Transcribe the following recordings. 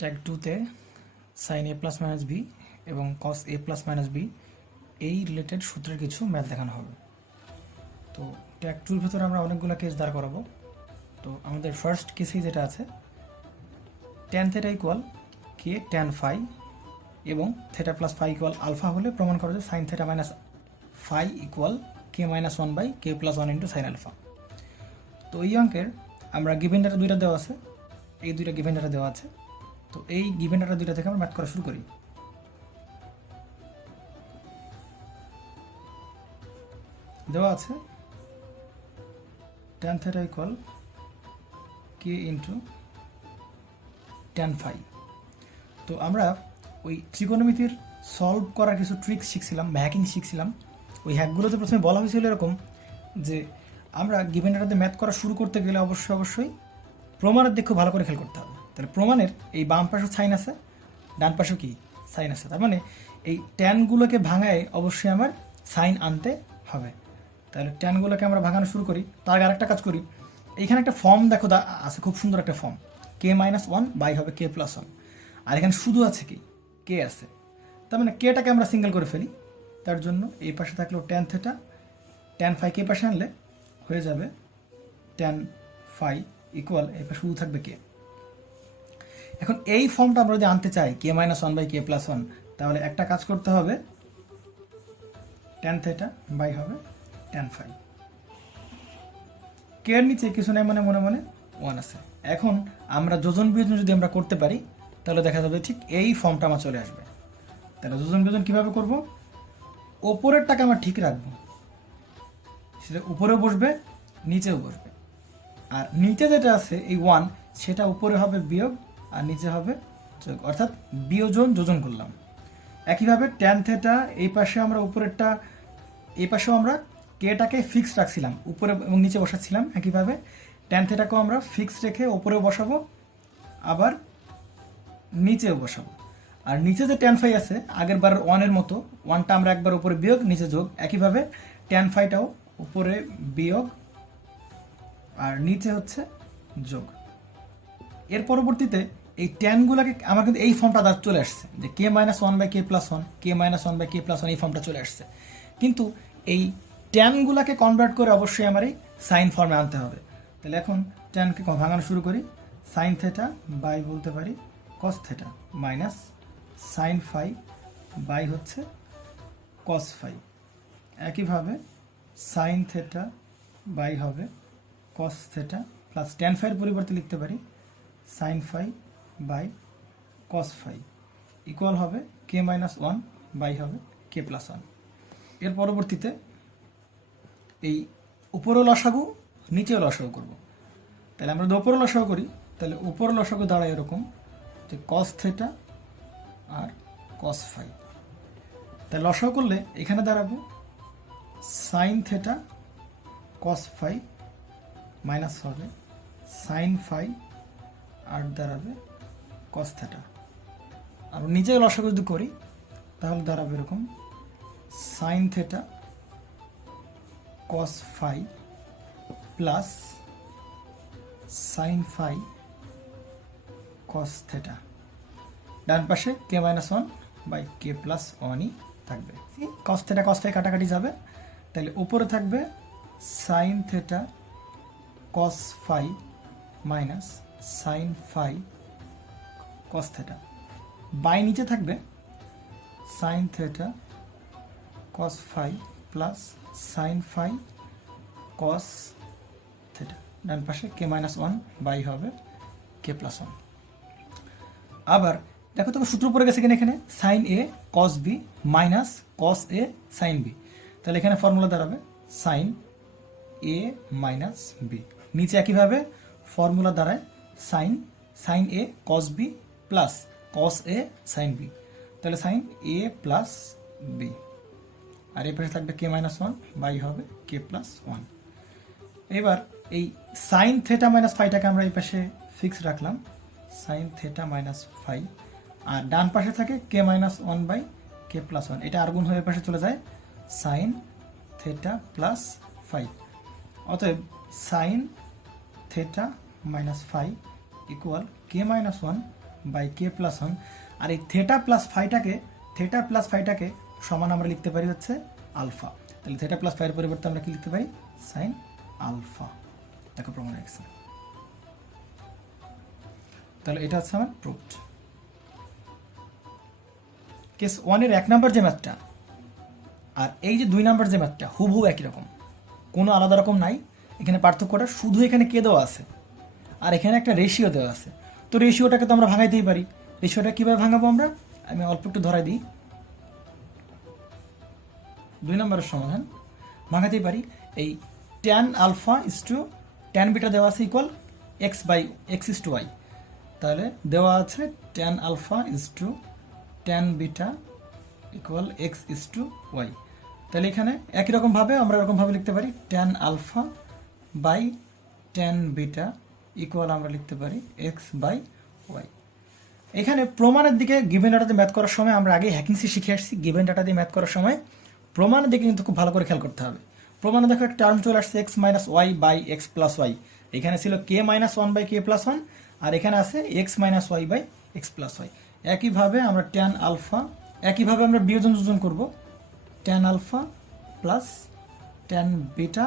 Tag 2-তে sign এ plus minus B এবং কস a plus minus B এই related সূত্রের কিছু ম্যাথ দেখানো হবে। তো ট্যাগ 2-র ভেতরে আমরা অনেকগুলো কেস দাঁড় করাবো। তো আমাদের ফার্স্ট কেসেই যেটা আছে, tan theta equal k tan phi এবং theta plus phi equal alpha হলে প্রমাণ করা যায় sine theta minus phi equal K minus one by K plus one into sine alpha. তো এই অঙ্কের আমরা গিভেন ডাটা দুইটা দেওয়া আছে, এই দুইটা গিভেন ডাটা দেওয়া আছে। তো এই গিভেন ডাটা দুইটা থেকে আমরা ম্যাথ করা শুরু করি। দেওয়া আছে ট্যান থেটা ইকুয়াল কে ইন্টু ট্যান ফাই। তো আমরা ওই ত্রিকোণমিতির সলভ করার কিছু ট্রিক্স শিখছিলাম, হ্যাকিং শিখছিলাম। ওই হ্যাকগুলোতে প্রথমে বলা হয়েছিল এরকম যে আমরা গিভেন ডাটাতে ম্যাথ করা শুরু করতে গেলে অবশ্যই প্রমাণের দিক খুব ভালো করে খেয়াল করতে হবে। তাহলে প্রমাণের এই বাম পাশেও সাইন আছে, ডান পাশেও কি সাইন আছে, তার মানে এই ট্যানগুলোকে ভাঙায় অবশ্যই আমার সাইন আনতে হবে। তাহলে ট্যানগুলোকে আমরা ভাঙানো শুরু করি। তার আগে আরেকটা কাজ করি, এইখানে একটা ফর্ম দেখো আছে, খুব সুন্দর একটা form, k minus one by হবে কে প্লাস ওয়ান, আর এখানে শুধু আছে কি কে আছে, তার মানে কেটাকে আমরা সিঙ্গেল করে ফেলি। তার জন্য এই পাশে থাকলেও ট্যান থেটা, ট্যান ফাই কে পাশে আনলে হয়ে যাবে ট্যান ফাই ইকুয়াল এই পাশে শুধু থাকবে কে। এখন এই ফর্মটা আমরা যদি আনতে চাই K minus one by K plus one, তাহলে একটা কাজ করতে হবে, ট্যান থেটা বাই হবে ট্যান ফাই। কে এর নিচে কিছু নাই, মানে মনে মনে ওয়ান আছে। এখন আমরা যোজন বিয়োজন যদি আমরা করতে পারি তাহলে দেখা যাবে ঠিক এই ফর্মটা আমার চলে আসবে। তাহলে যোজন বিয়োজন কীভাবে করব, ওপরেরটাকে আমরা ঠিক রাখবো, সেটা উপরেও বসবে নিচেও বসবে, আর নিচে যেটা আছে এই ওয়ান সেটা উপরে হবে বিয়োগ আর নিচে হবে যোগ, অর্থাৎ বিয়োজন যোজন করলাম। একইভাবে ট্যান থেটা এই পাশে আমরা উপরেরটা, এই পাশেও আমরা কেটাকে ফিক্স রাখছিলাম, উপরে এবং নিচে বসাচ্ছিলাম। একইভাবে ট্যান থেটাকেও আমরা ফিক্স রেখে উপরেও বসাবো আবার নিচেও বসাবো। আর নিচে যে ট্যান ফাই আছে আগের বারের ওয়ানের মতো, ওয়ানটা আমরা একবার উপরে বিয়োগ নিচে যোগ, একইভাবে ট্যান ফাইটাও উপরে বিয়োগ আর নিচে হচ্ছে যোগ। এর পরবর্তীতে এই ট্যানগুলোকে আমার কিন্তু এই ফর্মটা চলে আসছে যে K minus one by K plus one, K minus one by K plus one, এই ফর্মটা চলে আসছে। কিন্তু এই ট্যানগুলোকে কনভার্ট করে অবশ্যই আমার এই সাইন ফর্মে আনতে হবে। তাহলে এখন ট্যানকে ভাঙানো শুরু করি, সাইন থেটা বাই বলতে পারি cos theta minus sine phi by হচ্ছে কস ফাই। একইভাবে সাইন থেটা বাই হবে কস থেটা প্লাস ট্যান ফাইয়ের পরিবর্তে লিখতে পারি sine phi by cos phi equal হবে কে মাইনাস ওয়ান বাই হবে কে প্লাস ওয়ান। এর পরবর্তীতে এই উপরও লসাগু নিচেও লসাগু করব। তাহলে আমরা যদি উপরও লসাগু করি তাহলে উপর লসাগু দাঁড়ায় এরকম যে কস থেটা আর কস ফাই। তাহলে লসাগু করলে এখানে দাঁড়াবে sine theta cos phi minus হবে সাইন ফাই আর দাঁড়াবে কস থেটা। আর নিচে লসাগু যদি করি তাহলে দাঁড়াবে এরকম sine theta cos phi plus sine phi cos theta. ডান পাশে K minus one by K plus ওয়ানই থাকবে। কস থেটা কস ফাই কাটাকাটি যাবে, তাহলে উপরে থাকবে sine theta cos phi minus sine phi cos theta, by নিচে থাকবে sine theta cos phi plus sine phi cos theta. ডান পাশে কে মাইনাস ওয়ান বাই হবে কে প্লাস ওয়ান। আবার দেখো তো সূত্র পড়ে গেছে কিনা, এখানে sign a cos b minus cos a sine B. তাহলে এখানে ফর্মুলা দাঁড়াবে সাইন এ মাইনাস বি। নিচে একইভাবে ফর্মুলা দাঁড়ায় sign a cos B plus cos a sine B. তাহলে সাইন এ প্লাস বি, আর এই পাশে থাকবে কে মাইনাস ওয়ান বাই হবে কে প্লাস ওয়ান। এবার এই সাইন থেটা মাইনাস ফাইটাকে আমরা এই পাশে ফিক্স রাখলাম, সাইন থেটা মাইনাস ফাই, আর ডান পাশে থাকে K minus one by K plus one. এটা আর গুণ হয়ে পাশে চলে যায় সাইন থেটা প্লাস ফাই। অতএব sine theta minus phi equal K minus one by K plus one. আর এই থেটা প্লাস ফাইটাকে সমান আমরা লিখতে পারি হচ্ছে আলফা। তাহলে থেটা প্লাস ফাইয়ের পরিবর্তে আমরা কি লিখতে পারি, সাইন আলফা। দেখো প্রমাণ হয়ে গেছে। তাহলে এটা হচ্ছে আমার প্রুফড। কেস 1-এর 1 নাম্বার যে ম্যাথটা আর এই যে 2 নাম্বার যে ম্যাথটা হুবহু একই রকম, কোনো আলাদা রকম নাই। এখানে পার্থক্যটা শুধু এখানে কে দেওয়া আছে আর এখানে একটা রেশিও দেওয়া আছে। তো রেশিওটাকে তো আমরা ভাঙাইতেই পারি। রেশিওটা কীভাবে ভাঙাবো আমরা, আমি অল্প একটু ধরাই দিই। 2 নম্বরের সমাধান ভাঙাতেই পারি। এই tan alpha is to tan beta দেওয়া আছে equal x by x is to y. তাহলে দেওয়া আছে tan alpha is to tan beta equal x is to y. তাহলে এখানে একই রকমভাবে আমরা এরকমভাবে লিখতে পারি tan alpha by tan beta equal আমরা লিখতে পারি এক্স বাই ওয়াই। এখানে প্রমাণের দিকে গিভেন ডাটা দিয়ে ম্যাথ করার সময় আমরা আগে হ্যাকিংসি শিখে আসছি। গিভেন ডাটা দিয়ে ম্যাথ করার সময় প্রমাণের দিকে কিন্তু খুব ভালো করে খেয়াল করতে হবে। প্রমাণে দেখো একটা টার্ম চলে আসছে X minus Y by X plus Y. এখানে ছিল K minus one by K plus one, আর এখানে আছে X minus Y by X plus Y. একইভাবে আমরা ট্যান আলফা, একইভাবে আমরা বিয়োজন যোজন করবো। Tan alpha plus tan beta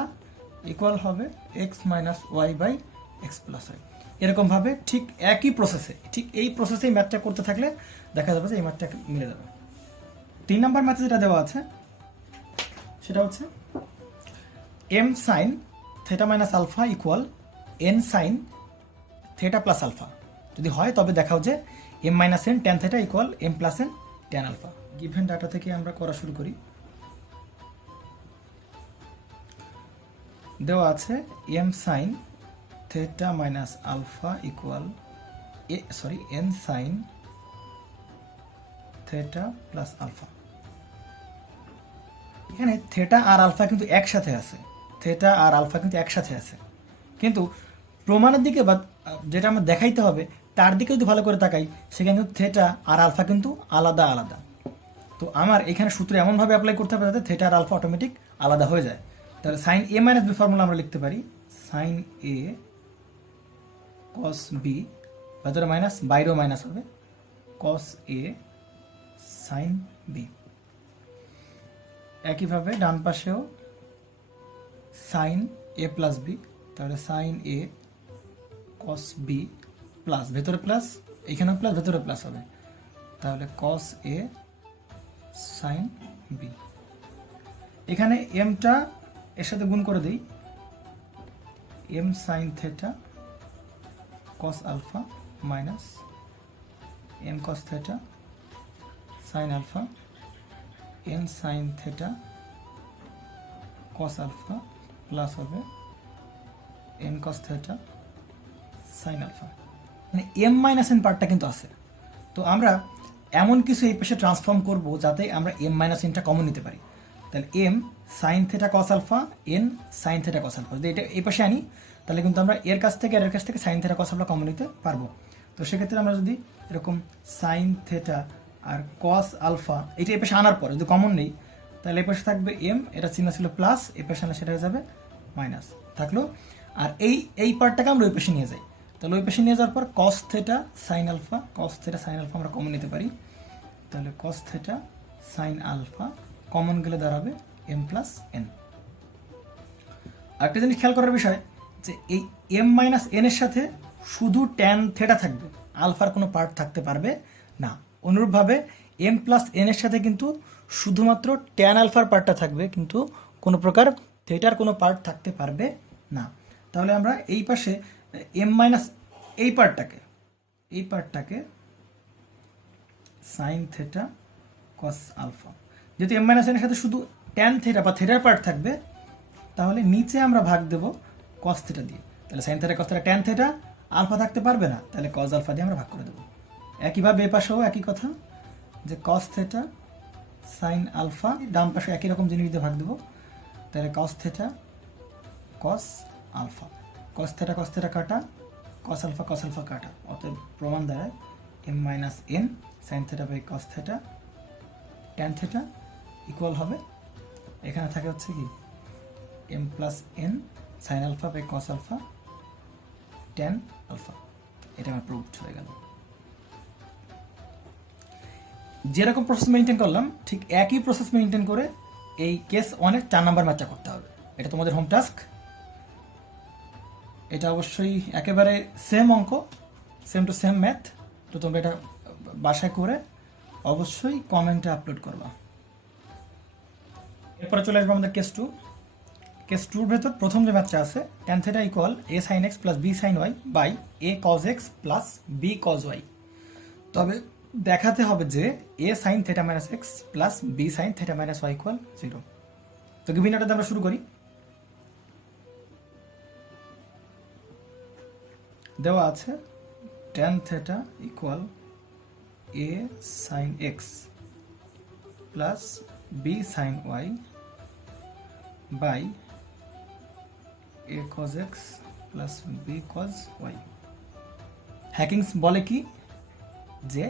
equal হবে X minus Y by X plus Y. এরকমভাবে ঠিক একই প্রসেসে, ঠিক এই প্রসেসেই ম্যাথটা করতে থাকলে দেখা যাবে যে এই ম্যাথটা মিলে যাবে। 3 নাম্বার ম্যাথে যেটা দেওয়া আছে সেটা হচ্ছে m sine theta minus alpha equal n sine theta plus alpha. যদি হয় তবে দেখাও যে m minus n tan theta equal m plus n tan alpha. Given data থেকে আমরা করা শুরু করি। দেওয়া আছে m sine theta minus alpha equal n sine theta plus alpha. এখানে থেটা আর আলফা কিন্তু একসাথে আছে, থেটা আর আলফা কিন্তু একসাথে আছে, কিন্তু প্রমাণের দিকে বা যেটা আমরা দেখাইতে হবে তার দিকে যদি ভালো করে তাকাই সেখানে কিন্তু থেটা আর আলফা কিন্তু আলাদা আলাদা। তো আমার এখানে সূত্র এমনভাবে অ্যাপ্লাই করতে হবে যাতে থেটা আর আলফা অটোমেটিক আলাদা হয়ে যায়। তাহলে সাইন এ মাইনাস বি ফর্মুলা আমরা লিখতে পারি সাইন এ কস বি, ভেতরে মাইনাস বাইরেও মাইনাস হবে, কস এ সাইন বি। একইভাবে ডান পাশেও সাইন এ প্লাস বি, তাহলে sine a cos B plus ভেতরে প্লাস, এখানেও প্লাস ভেতরে প্লাস হবে, তাহলে কস এ সাইন বি। এখানে এমটা এর সাথে গুণ করে দিই, M sine theta cos alpha minus M cos theta sine alpha N sine theta cos alpha plus হবে N cos theta sine alpha. মানে এম মাইনাস এন পার্টটা কিন্তু আছে। তো আমরা এমন কিছু এই পাশে ট্রান্সফর্ম করব যাতে আমরা এম মাইনাস এনটা কমন নিতে পারি। তাহলে m sine theta cos alpha N sine theta cos alpha যদি এটা এই পাশে আনি তাহলে কিন্তু আমরা এর কাছ থেকে আর এর কাছ থেকে sine theta cos alpha common নিতে পারবো। তো সেক্ষেত্রে আমরা যদি এরকম সাইন থেটা আর কস আলফা এটা এই পাশে আনার পরে যদি কমন নেই তাহলে এই পাশে থাকবে এম, এটা চিহ্ন ছিল প্লাস, এই পাশে আনলে সেটা হয়ে যাবে মাইনাস থাকলো। আর এই পার্টটাকে আমরা ওই পাশে নিয়ে যাই, তাহলে ওই পাশে নিয়ে যাওয়ার পর cos theta sine alpha, cos theta sine alpha আমরা কমন নিতে পারি। তাহলে cos theta sine alpha common গেলে দাঁড়াবে এম প্লাস এন। আরেকটা জিনিস খেয়াল করার বিষয় যে এই এম মাইনাস এন এর সাথে শুধু ট্যান থেটা থাকবে, আলফার কোনো পার্ট থাকতে পারবে না। অনুরূপভাবে এম প্লাস এন এর সাথে কিন্তু শুধুমাত্র ট্যান আলফার পার্টটা থাকবে, কিন্তু কোনো প্রকার থেটার কোনো পার্ট থাকতে পারবে না। তাহলে আমরা এই পাশে এম মাইনাস এই পার্টটাকে সাইন থেটা কস আলফা, যেহেতু এম মাইনাস এন এর সাথে শুধু ট্যান থেটা বা থেটার পার্ট থাকবে তাহলে নিচে আমরা ভাগ দেব কস থেটা দিয়ে। তাহলে sine theta cos theta tan theta alpha থাকতে পারবে না, তাহলে কস আলফা দিয়ে আমরা ভাগ করে দেবো। একইভাবে এ পাশেও একই কথা যে কস থেটা সাইন আলফা, ডান পাশে একই রকম জিনিস দিয়ে ভাগ দেবো, তাহলে cos theta cos alpha, cos theta কাটা, কস আলফা কাটা, অতএব প্রমাণ দাঁড়ায় m minus n sine theta by cos theta tan theta equal হবে, এখানে থাকে হচ্ছে কি m plus n sine alpha by cos alpha tan alpha. এটা আমার প্রুভড হয়ে গেল। যেরকম প্রসেস মেনটেন করলাম ঠিক একই প্রসেস মেনটেন করে এই কেস 1-এর 4 নাম্বার ম্যাচটা করতে হবে। এটা তোমাদের হোম টাস্ক। এটা অবশ্যই একেবারে সেম অঙ্ক, সেম টু সেম ম্যাথ। তো তোমরা এটা বাসায় করে অবশ্যই কমেন্টে আপলোড করবা। এরপরে চলে আসবো আমাদের কেস 2। কেস 2-র ভেতর প্রথম যে ম্যাথটা আছে tan θ equal a sin x plus b sin y by a cos x plus b cos y। তবে দেখাতে হবে যে a sin θ minus x plus b sin θ minus y equal 0। তো গিভেনটাতে আমরা শুরু করি। দেওয়া আছে tan θ equal a sin x plus b sin y by a cos x plus b cos y। হ্যাকিংস বলে কি যে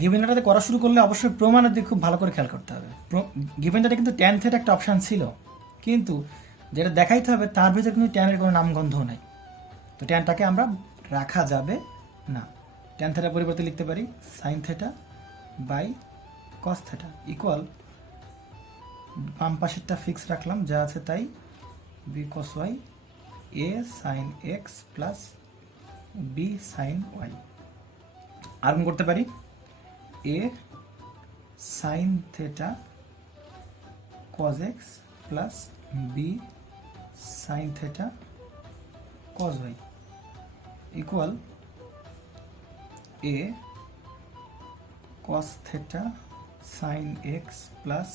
গিভেনটাতে করা শুরু করলে অবশ্যই প্রমাণের দিকে খুব ভালো করে খেয়াল করতে হবে। গিভেনটাতে কিন্তু tan θ একটা অপশান ছিল, কিন্তু যেটা দেখাইতে হবে তার ভিতরে কিন্তু ট্যানের কোনো নামগন্ধ নাই। তো ট্যানটাকে আমরা রাখা যাবে না। tan θ পরিবর্তে লিখতে পারি sin θ বাই cos θ ইকুয়াল বাম পাশেরটা ফিক্স রাখলাম যা আছে তাই b cos y a sin x plus b sin y। আর কোন করতে পারি a sin θ cos x plus b sin θ cos y equal a cos θ sin x plus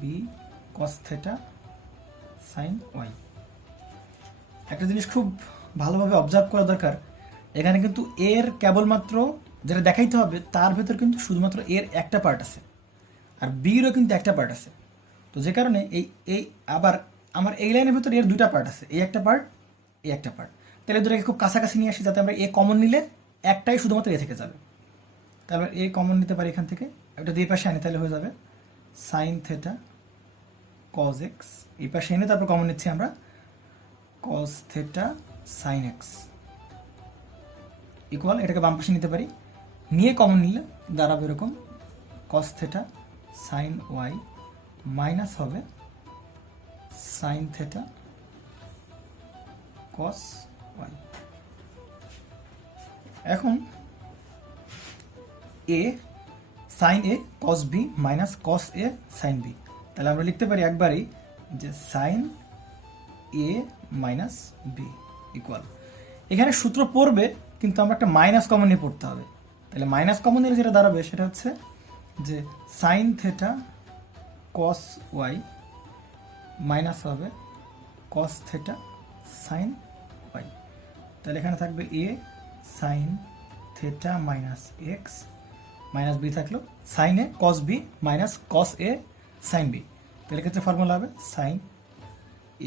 b cos θ sin y। একটা জিনিস খুব ভালোভাবে অবজার্ভ করা দরকার, এখানে কিন্তু এর কেবলমাত্র যেটা দেখাইতে হবে তার ভেতর কিন্তু শুধুমাত্র এর একটা পার্ট আছে, আর বিরও কিন্তু একটা পার্ট আছে। তো যে কারণে এই আবার আমার এই লাইনের ভেতর এর দুটা পার্ট আছে, এই একটা পার্ট, এই একটা পার্ট। তাহলে দুটাকে খুব কাছাকাছি নিয়ে আসি যাতে আমরা এ কমন নিলে একটাই শুধুমাত্র এ থেকে যাবে। তাহলে এ কমন নিতে পারি এখান থেকে, একটা দুই পাশে আনি তাহলে হয়ে যাবে সাইন θ cos x। এই পাশে এনে তারপর কমন নিচ্ছি আমরা cos θ sin x ইকুয়াল, এটাকে বাম পাশে নিতে পারি, নিয়ে কমন নিলে দাঁড়াবে এরকম cos θ sin y মাইনাস হবে sin θ cos y। এখন a sin a cos b minus cos a sin b, তাহলে আমরা লিখতে পারি একবারই যে sin a minus b equal, এখানে সূত্র পড়বে কিন্তু আমরা একটা মাইনাস কমন নিয়ে পড়তে হবে। তাহলে মাইনাস কমন নিলে যেটা দাঁড়াবে সেটা হচ্ছে যে sin θ cos y মাইনাস হবে cos θ sin y। তাহলে এখানে থাকবে a sin θ minus x minus b থাকলো sin a cos b minus cos a sin b। তাহলে ক্ষেত্রে ফর্মুলা হবে sin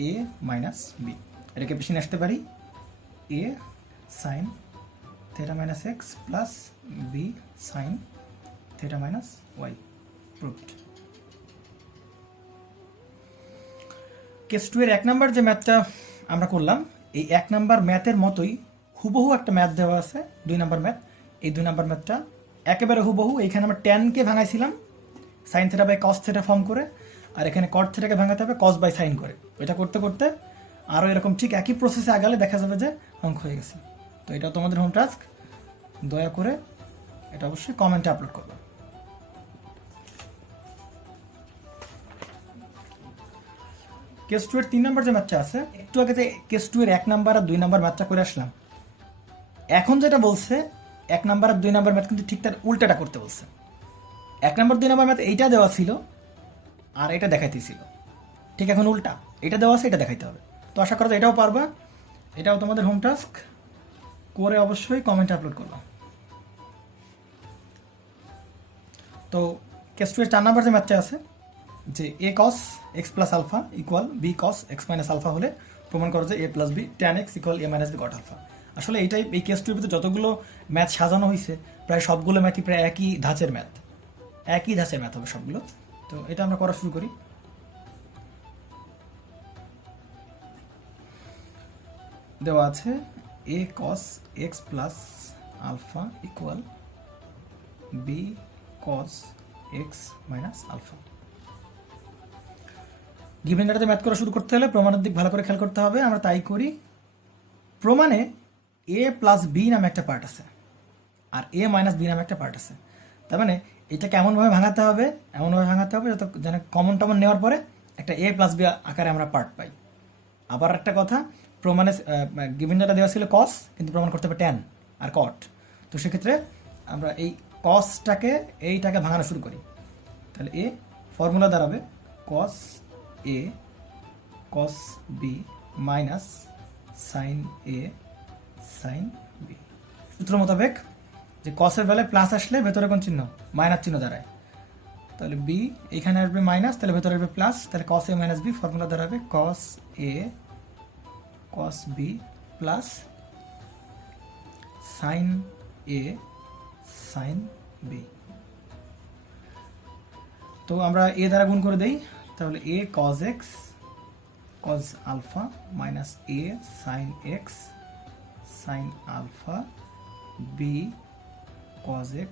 a মাইনাস b। এটাকে পেছনে আসতে পারি a sin θ minus x plus b sin θ minus y। Proved. Case 2 এর 1 number যে ম্যাথটা আমরা করলাম, এই 1 নাম্বার ম্যাথের মতোই হুবহু একটা ম্যাথ দেওয়া আছে 2 নাম্বার ম্যাথ। এই 2 নাম্বার ম্যাথটা একেবারে হুবহু। এইখানে আমরা ট্যানকে ভাঙাইছিলাম sine theta by cos theta form করে, আর এখানে কট থিটাকে ভাঙাতে হবে কস বাই সাইন করে। এটা করতে করতে আরও এরকম ঠিক একই প্রসেসে আগালে দেখা যাবে যে অঙ্ক হয়ে গেছে। তো এটা তোমাদের হোম টাস্ক, দয়া করে এটা অবশ্যই কমেন্টে আপলোড করবে। কেস 2 এর 3 নাম্বার যে ম্যাথটা আছে, একটু আগে যে কেস 2 এর 1 নাম্বার আর 2 নাম্বার ম্যাথটা করে আসলাম, এখন যেটা বলছে 1 নাম্বার আর 2 নাম্বার ম্যাথ কিন্তু ঠিক তার উল্টাটা করতে বলছে। 1 নাম্বার 2 নাম্বার ম্যাথ এইটা দেওয়া ছিল আর এটা দেখাইতেছিল, ঠিক এখন উল্টা, এটা দেওয়া আছে এটা দেখাইতে হবে। তো আশা করা যায় এটাও পারবা, এটাও তোমাদের হোম টাস্ক করে অবশ্যই কমেন্টে আপলোড করবা। তো কেস 2 এর 4 নাম্বার যে ম্যাথটা আছে যে a cos x plus alpha equal b cos x minus alpha হলে প্রমাণ করো যে a plus b tan x equal a minus b cot alpha. আসলে এইটাই এই কেস 2 এর ভিতরে যতগুলো ম্যাথ সাজানো হয়েছে প্রায় সবগুলো ম্যাথই প্রায় একই ধাঁচের ম্যাথ, একই ধাঁচের ম্যাথ হবে সবগুলো। তো এটা আমরা করা শুরু করি। দেওয়া আছে a cos x plus alpha equal b cos x minus alpha. Given ডাটাতে ম্যাথ করা শুরু করতে হলে প্রমাণের দিক ভালো করে খেয়াল করতে হবে। আমরা তাই করি। প্রমাণে a প্লাস বি নামে একটা পার্ট আছে আর a মাইনাস বি নামে একটা পার্ট আছে। তার মানে এটাকে এমনভাবে ভাঙাতে হবে যাতে যেন কমন টমন নেওয়ার পরে একটা a প্লাস বি আকারে আমরা পার্ট পাই। আবার একটা কথা, প্রমাণে গিভেন ডাটা দেওয়া ছিল cos, কিন্তু প্রমাণ করতে হবে tan আর cot। তো সেক্ষেত্রে আমরা এই cosটাকে এইটাকে ভাঙানো শুরু করি। তাহলে a ফর্মুলা দাঁড়াবে cos a cos b minus sin a sin b। সূত্র মোতাবেক যে cos-এর বেলায় প্লাস আসলে ভেতরে কোন চিহ্ন? মাইনাস চিহ্ন দাঁড়ায়। তাহলে b এখানে আসবে মাইনাস, তাহলে ভেতরে আসবে প্লাস, তাহলে cos a minus b formula দাঁড়াবে cos a cos b plus sin a sin b। তো আমরা a দ্বারা গুণ করে দেই, তাহলে a cos x cos alpha minus a sin x sin alpha b cos x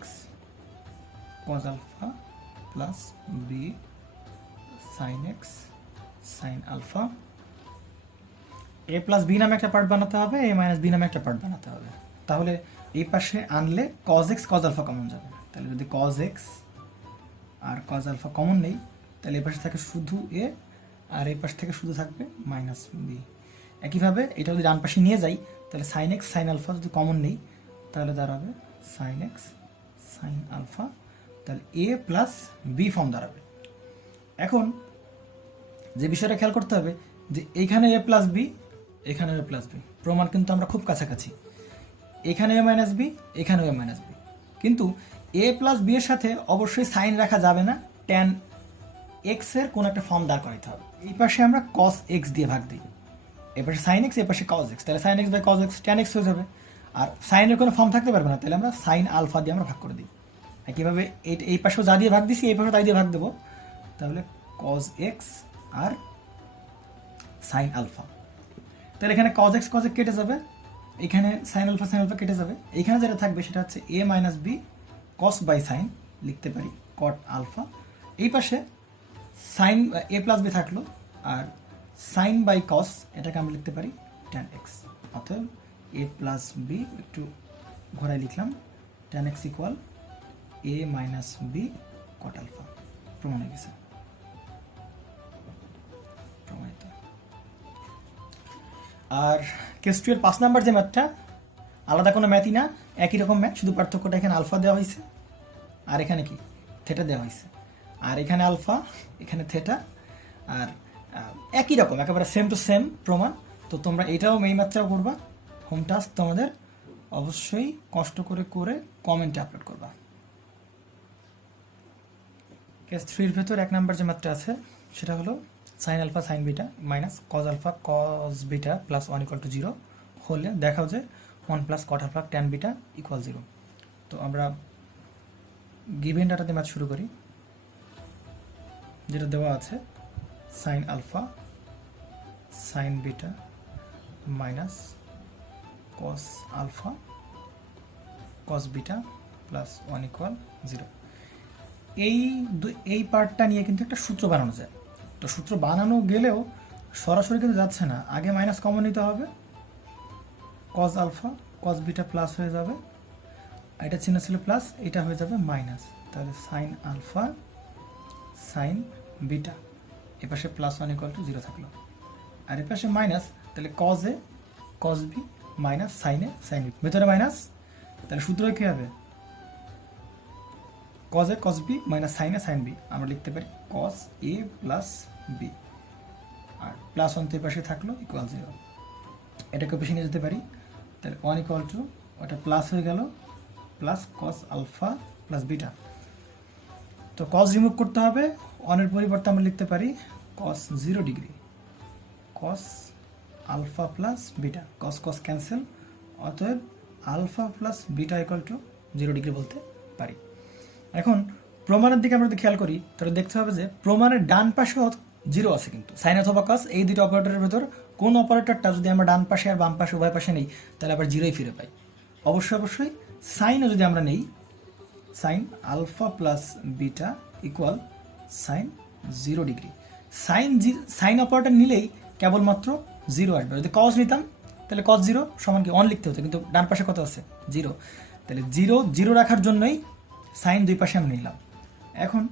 cos alpha plus b sin x sin alpha। a plus b নামে একটা part বানাতে হবে, a মাইনাস b নামে একটা পার্ট বানাতে হবে। তাহলে এই পাশে আনলে cos x cos alpha common যাবে। তাহলে যদি cos x আর cos alpha কমন নেই, তাহলে এই পাশে থাকে শুধু a আর এই পাশ থেকে শুধু থাকবে মাইনাস বি। একইভাবে এটা যদি ডান পাশে নিয়ে যাই, তাহলে সাইন এক্স সাইন আলফা যদি কমন নেই, তাহলে দাঁড়াবে সাইন এক্স সাইন আলফা। তাহলে এ প্লাস বি ফর্ম দাঁড়াবে। এখন যে বিষয়টা খেয়াল করতে হবে যে এইখানে এ প্লাস বি, এখানে এ প্লাস বি, প্রমাণ কিন্তু আমরা খুব কাছাকাছি। এখানে এ মাইনাস বি, এখানেও এ মাইনাস বি, কিন্তু এ প্লাস বি এর সাথে অবশ্যই সাইন রাখা যাবে না, ট্যান এক্স এর কোন একটা ফর্ম দাঁড় করাইতে হবে। এই পাশে আমরা cos x দিয়ে ভাগ দিই, এই পাশে sin x, এই পাশে cos x, তাহলে sin x by cos x tan x হয়ে যাবে। আর সাইনের কোনো ফর্ম থাকতে পারবে না, তাহলে আমরা sin আলফা দিয়ে আমরা ভাগ করে দিই। একইভাবে এই পাশেও যা দিয়ে ভাগ দিছি, এই পাশেও তাই দিয়ে ভাগ দেবো, তাহলে cos x আর sin আলফা। তাহলে এখানে cos x কেটে যাবে, এখানে sin আলফা কেটে যাবে। এইখানে যেটা থাকবে সেটা হচ্ছে a minus b cos by sine, লিখতে পারি cot আলফা। এই পাশে সাইন এ প্লাস বি থাকলো, আর সাইন বাই কস এটাকে আমরা লিখতে পারি ট্যান এক্স। অতএব এ প্লাস বি একটু ঘোরায় লিখলাম, ট্যান এক্স ইকুয়াল এ মাইনাস বি কট আলফা। প্রমাণ হয়ে গেছে, প্রমাণিত। আর কেস 2 এর 5 নাম্বার যে ম্যাথটা, আলাদা কোনো ম্যাথই না, একই রকম ম্যাথ, শুধু পার্থক্যটা এখানে আলফা দেওয়া হয়েছে আর এখানে কি থেটা দেওয়া হয়েছে, আর এখানে আলফা এখানে থেটা, আর একই রকম একেবারে সেম টু সেম প্রমাণ। তো তোমরা এটাও এই ম্যাথটাও করবা, হোম টাস্ক তোমাদের অবশ্যই কষ্ট করে করে কমেন্টে আপলোড করবা। কেস 3 এর ভেতর 1 নাম্বার যে ম্যাথটা আছে সেটা হলো sine alpha sine beta minus cos alpha cos beta plus 1 equal to 0 হলে দেখাও যে 1 plus cot alpha tan beta equal 0। তো আমরা গিভেন ডাটাতে ম্যাথ শুরু করি, যেটা দেওয়া আছে sine alpha sine beta minus cos alpha cos beta plus 1 equal 0। এই পার্টটা নিয়ে কিন্তু একটা সূত্র বানানো যায়। তো সূত্র বানানো গেলেও সরাসরি কিন্তু যাচ্ছে না, আগে মাইনাস কমন নিতে হবে, cos alpha cos beta plus হয়ে যাবে, এটা চিহ্ন ছিল প্লাস, এটা হয়ে যাবে মাইনাস। তাহলে সাইন আলফা সাইন বিটা, এ পাশে প্লাস 1 ইকুয়াল টু 0 থাকলো, আর এ পাশে মাইনাস, তাহলে cos a cos b minus sine A sine b, ভেতরে মাইনাস, তাহলে সূত্র কী হবে cos a cos b minus sine A sine b, আমরা লিখতে পারি কস এ প্লাস বি, আর প্লাস 1 তো এ পাশে থাকলো ইকুয়াল 0, এটাকে পেশে নিয়ে যেতে পারি, তাহলে 1 ইকুয়াল টু ওটা প্লাস হয়ে গেল plus cos alpha plus beta. তো কস রিমুভ করতে হবে, 1 এর পরিবর্তে আমরা লিখতে পারি cos 0 degree, cos alpha plus beta, cos cos cancel, অতএব alpha plus beta equal to 0 degree বলতে পারি। এখন প্রমাণের দিকে আমরা যদি খেয়াল করি তাহলে দেখতে হবে যে প্রমাণের ডান পাশে 0 আছে, কিন্তু সাইন অথবা কস এই দুটো অপারেটরের ভেতর কোন অপারেটরটা যদি আমরা ডান পাশে আর বাম পাশে উভয় পাশে নেই তাহলে আবার 0ই ফিরে পাই। অবশ্যই সাইনও যদি আমরা নেই sine alpha plus beta equal sine 0 degree. Sine operator নিলেই কেবলমাত্র 0 আসবে। যদি কজ নিতাম তাহলে কজ 0 সমান কি 1 লিখতে হতো, কিন্তু ডান পাশে কত আছে 0, তাহলে 0 রাখার জন্যই সাইন দুই পাশে আমি নিলাম। এখন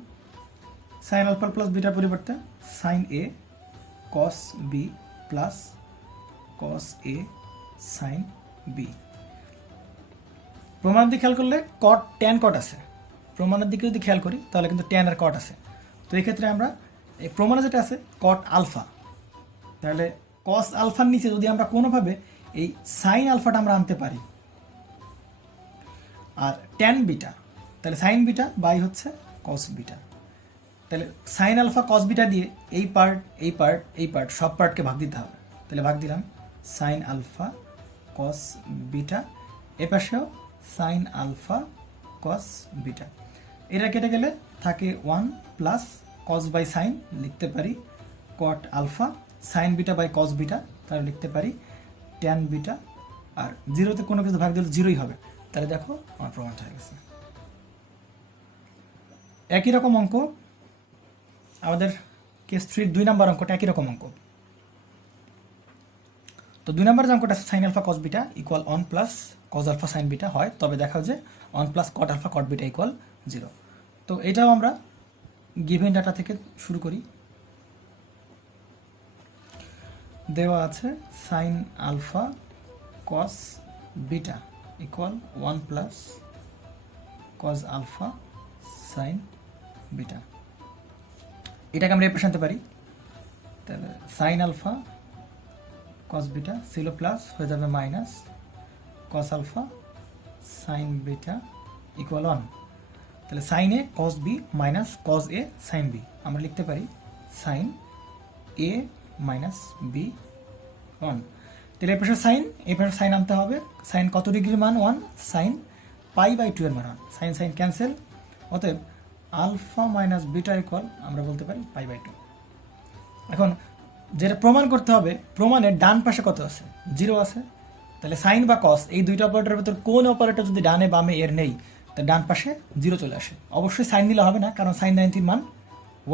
সাইন আলফা প্লাস বিটার পরিবর্তে sign a cos B plus cos a sine B. প্রমাণের দিকে খেয়াল করলে কট ট্যান কট আছে, প্রমাণের দিকে যদি খেয়াল করি তাহলে কিন্তু ট্যান আর কট আছে। তো এই ক্ষেত্রে আমরা এই প্রমাণে যেটা আছে কট আলফা, তাহলে কস আলফার নিচে যদি আমরা কোনোভাবে এই সাইন আলফাটা আমরা আনতে পারি আর ট্যান বিটা, তাহলে সাইন বিটা বাই হচ্ছে কস বিটা। তাহলে সাইন আলফা কস বিটা দিয়ে এই পার্ট এই পার্ট এই পার্ট সব পার্টকে ভাগ দিতে হবে। তাহলে ভাগ দিলাম সাইন আলফা কস বিটা, এ পাশেও সাইন আলফা কস বিটা। এটা কেটে গেলে থাকে 1 প্লাস কস বাই সাইন, লিখতে পারি cot alpha, sine beta by cos beta, তাহলে লিখতে পারি ট্যান বিটা। আর 0তে কোনো কিছু ভাগ দিলে 0ই হবে। তাহলে দেখো আমার প্রমাণটা হয়ে গেছে। একই রকম অঙ্ক আমাদের কেস 3 2 নম্বর অঙ্কটা একই রকম অঙ্ক। তো 2 নম্বর যে অঙ্কটা আছে sine alpha cos beta equal 1 plus cos alpha sine beta হয়, তবে দেখাও যে 1 plus cot alpha cot beta equal 0। তো এটাও আমরা গিভেন ডাটা থেকে শুরু করি। দেওয়া আছে sine alpha cos beta equal 1 plus cos alpha sine beta. এটাকে আমরা রিপ্রেজেন্ট করতে পারি, তাহলে সাইন আলফা কস বিটা ছিল প্লাস হয়ে যাবে minus cos alpha sine beta equal 1। তাহলে sine a cos b minus cos a sine b, আমরা লিখতে পারি সাইন এ মাইনাস বি 1। তাহলে এ পাশে সাইন, এ পাশে সাইন আনতে হবে। সাইন কত ডিগ্রির মান 1, সাইন পাই বাই 2 এর মান 1, সাইন সাইন ক্যান্সেল, অতএব আলফা মাইনাস বিটা ইকুয়াল আমরা বলতে পারি পাই বাই 2। এখন যেটা প্রমাণ করতে হবে, প্রমাণের ডান পাশে কত আছে 0 আছে। তাহলে সাইন বা কস এই দুইটা অপারেটরের ভিতর কোন অপারেটর যদি ডানে বামে এর নেই, তাহলে ডান পাশে 0 চলে আসে। অবশ্যই সাইন নিলে হবে না, কারণ সাইন 90 মান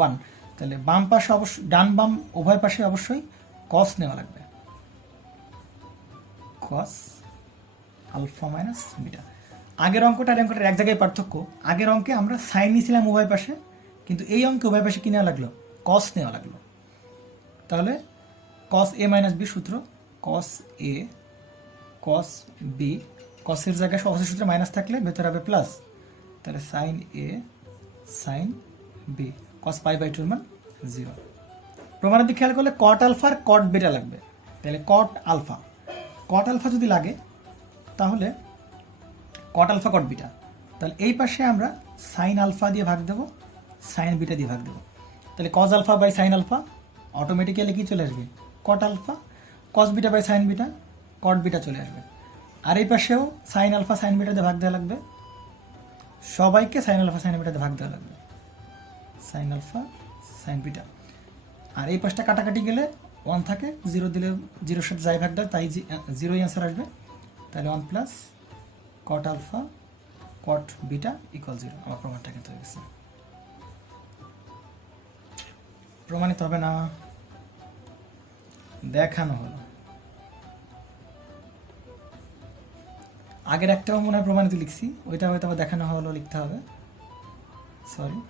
1। তাহলে বাম পাশে অবশ্যই, ডান বাম উভয় পাশে অবশ্যই কস নেওয়া লাগবে, কস আলফা মাইনাস বিটা। আগের অঙ্কটা আর অঙ্কটার এক জায়গায় পার্থক্য, আগের অঙ্কে আমরা সাইন নিয়েছিলাম উভয় পাশে, কিন্তু এই অঙ্কে উভয় পাশে কি নেওয়া লাগলো, কস নেওয়া লাগলো। তাহলে কস এ মাইনাস বি সূত্র কস এ কস বি, কসের জায়গায় সহজের সূত্রে মাইনাস থাকলে ভেতরে হবে প্লাস, তাহলে sine A sine B cos pi by 2 মান 0। প্রমাণের দিকে খেয়াল করলে কট আলফার কট বিটা লাগবে, তাহলে কট আলফা যদি লাগে তাহলে কট আলফা কট বিটা, তাহলে এই পাশে আমরা সাইন আলফা দিয়ে ভাগ দেবো, সাইন বিটা দিয়ে ভাগ দেবো। তাহলে cos alpha by sine alpha automatically কি চলে আসবে cot alpha, cos beta by sine beta cot beta চলে আসবে। আর এই পাশেও সাইন আলফা সাইন বিটা দিয়ে ভাগ দেওয়া লাগবে, সবাইকে সাইন আলফা সাইন বিটা দিয়ে ভাগ দেওয়া লাগবে, সাইন আলফা সাইন বিটা। আর এই পাশটা কাটাকাটি গেলে 1 থাকে, 0 দিলে 0-এর সাথে যাই ভাগ দেয় তাই 0ই অ্যান্সার আসবে। তাহলে 1 plus cot alpha cot beta equal 0। আমার প্রমাণটা কিন্তু হয়ে গেছে। প্রমাণিত হবে না, দেখানো হলো। আগের একটাও মনে হয় প্রমাণিত লিখছি, ওইটা হয়তো আবার দেখানো হলো লিখতে হবে, সরি।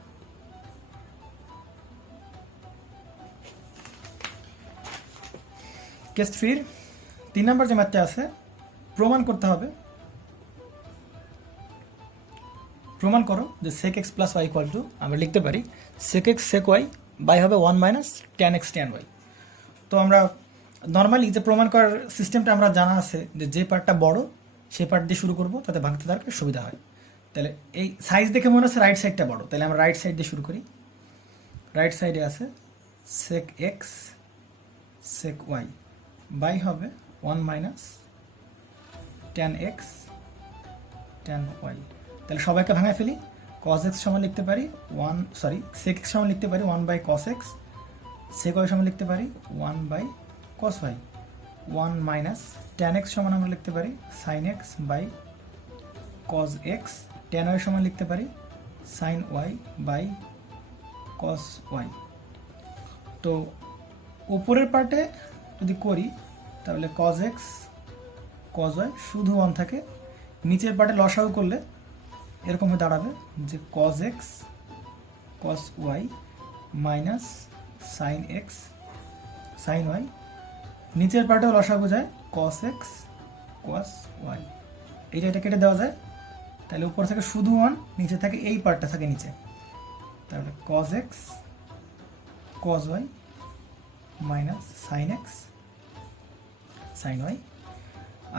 কেস 3 নম্বর যে ম্যাথটা আছে, প্রমাণ করতে হবে, প্রমাণ করো যে sec x plus y equal to, আমরা লিখতে পারি sec x sec y by হবে 1 minus tan x tan y। তো আমরা নর্মালি যে প্রমাণ করার সিস্টেমটা আমরা জানা আছে, যে পার্টটা বড় সেই পার্ট দিয়ে শুরু করবো, তাতে ভাঙতে তার সুবিধা হয়। তাহলে এই সাইজ দেখে মনে হচ্ছে রাইট সাইডটা বড়, তাহলে আমরা রাইট সাইড দিয়ে শুরু করি। রাইট সাইডে আছে sec x sec y by হবে 1 minus tan x tan y। তাহলে সবাইকে ভাঙায় ফেলি, cos x সমান লিখতে পারি sec x সমান লিখতে পারি 1 by cos x, sec y সমান লিখতে পারি 1 by cos y, 1 minus tan x সমান আমরা লিখতে পারি sin x by cos x tan y সমান লিখতে পারি sin y by cos y। তো উপরের পার্টে যদি করি তাহলে cos x cos y শুধু 1 থাকে, নিচের পার্টে লসাগু করলে এরকম হয়ে দাঁড়াবে যে cos x cos y minus sin x sin y, নিচের পার্টেও লসাগু যায় cos x cos y, এটা কেটে দেওয়া যায়, তাহলে উপর থেকে শুধু 1, নিচে থাকে এই পার্টটা থাকে নিচে, তাহলে cos x cos y minus sin x sin y,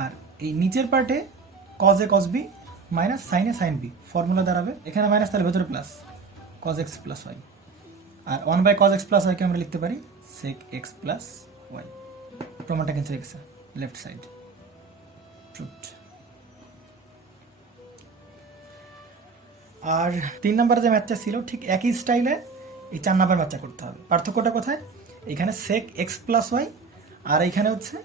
আর এই নিচের পার্টে cos a cos b minus sin a sin b formula দাঁড়াবে, এখানে মাইনাস তাহলে ভেতরে plus cos x plus y, আর 1 by cos x plus y কে আমরা লিখতে পারি sec x প্লাস y। প্রমাণটা কিন্তু রেখেছে লেফট সাইড প্রুভড। আর 3 নম্বরে যে ম্যাথটা ছিল ঠিক একই স্টাইলে এই 4 নম্বর ম্যাথটা করতে হবে। পার্থক্যটা কোথায়? এখানে sec x প্লাস y আর এইখানে হচ্ছে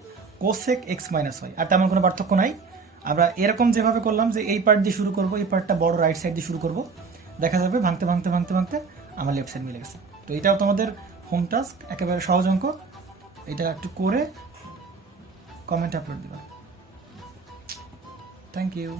cosec x মাইনাস y, আর তেমন কোনো পার্থক্য নাই। আমরা এরকম যেভাবে করলাম যে এই পার্ট দিয়ে শুরু করব, এই পার্টটা বড় রাইট সাইড দিয়ে শুরু করব, দেখা যাবে ভাঙতে ভাঙতে ভাঙতে ভাঙতে আমার লেফট সাইড মিলে গেছে। তো এটাও তোমাদের হোম টাস্ক, একেবারে সহজ অঙ্ক, এটা একটু করে কমেন্ট আপলোড দিবা। Thank you.